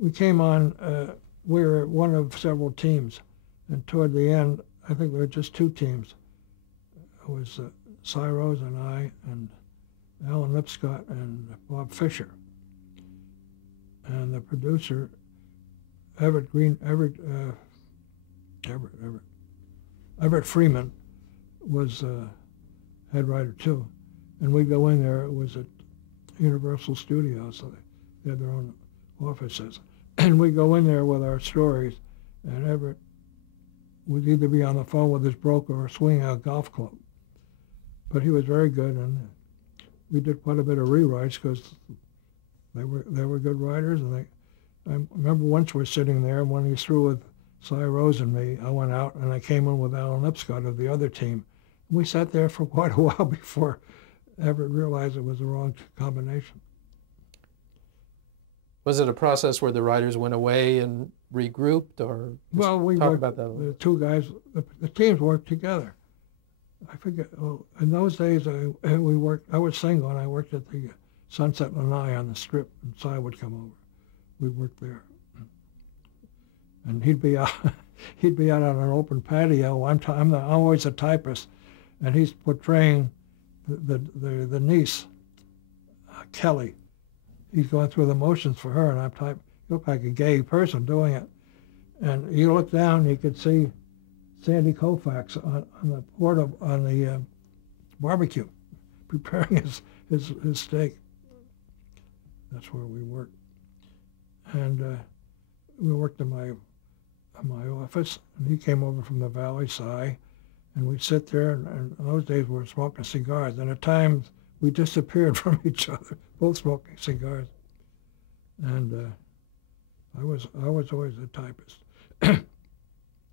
we came on, we were one of several teams, and toward the end, I think there were just two teams. It was Cy Rose and I, and Alan Lipscott and Bob Fisher. And the producer, Everett Freeman, was head writer too. And we go in there, it was at Universal Studios, so they had their own offices. And we go in there with our stories, and Everett would either be on the phone with his broker or swinging a golf club. But he was very good, and we did quite a bit of rewrites because they were good writers. And I remember once we're sitting there, and when he's through with Cy Rose and me, I went out and I came in with Alan Lipscott of the other team. We sat there for quite a while before Everett realized it was the wrong combination. Was it a process where the writers went away and regrouped, or well, we talk worked, about that? The two guys, the teams worked together. I forget. Oh, in those days, I was single, and I worked at the Sunset Lanai on the Strip, and Cy would come over. We worked there, and he'd be out. He'd be out on an open patio. I'm always a typist, and he's portraying the niece, Kelly. He's going through the motions for her, and I'm typing. You look like a gay person doing it. And you look down, you could see Sandy Koufax on the barbecue, preparing his steak. That's where we worked. And we worked in my office, and he came over from the Valley Side, and we'd sit there, and in those days we were smoking cigars, and at times we disappeared from each other, both smoking cigars. And I was always a typist.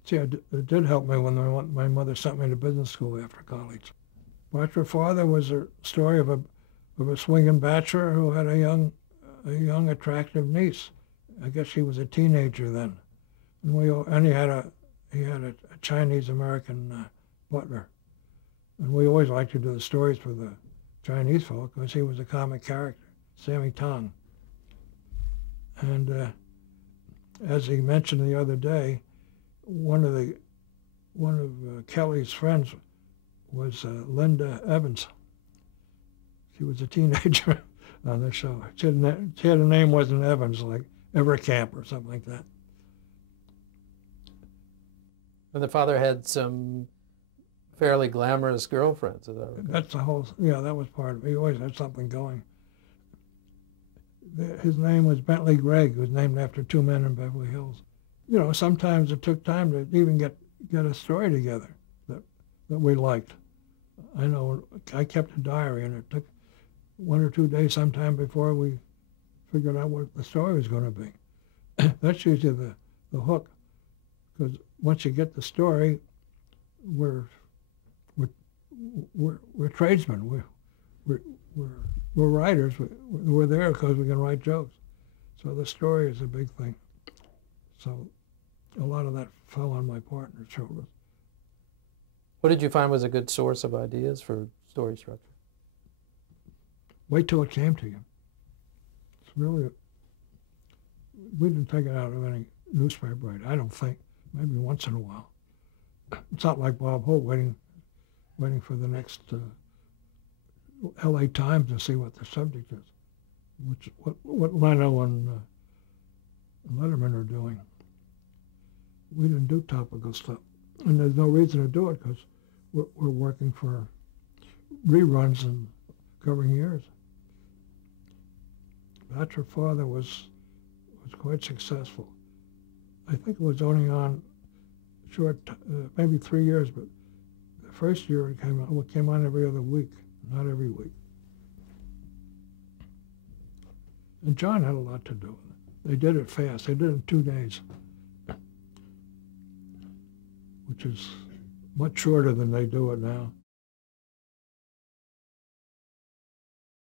See, it did help me when my mother sent me to business school after college. Bachelor Father was a story of a swinging bachelor who had a young attractive niece. I guess she was a teenager then, and he had a Chinese American butler, and we always liked to do the stories for the Chinese fellow because he was a comic character, Sammy Tong. And as he mentioned the other day, one of Kelly's friends was Linda Evans. She was a teenager on the show. She had a name wasn't Evans, like Evercamp or something like that. And the father had some fairly glamorous girlfriends. Is that right? That's the whole. Yeah, that was part of it. He always had something going. His name was Bentley Gregg. It was named after two men in Beverly Hills. You know, sometimes it took time to even get a story together that we liked. I know I kept a diary, and it took 1 or 2 days sometime before we figured out what the story was going to be. That's usually the hook, because once you get the story, we're tradesmen. We're writers. We're there because we can write jokes. So the story is a big thing. So a lot of that fell on my partner's shoulders. What did you find was a good source of ideas for story structure? Wait till it came to you. It's really, we didn't take it out of any newspaper, right? I don't think. Maybe once in a while. It's not like Bob Hope waiting for the next L.A. Times to see what the subject is, what Leno and Letterman are doing. We didn't do topical stuff, and there's no reason to do it because we're working for reruns and covering years. Bachelor Father was quite successful. I think it was only on short, maybe 3 years, but the first year it came on every other week, not every week. And John had a lot to do with it. They did it fast. They did it in 2 days, which is much shorter than they do it now.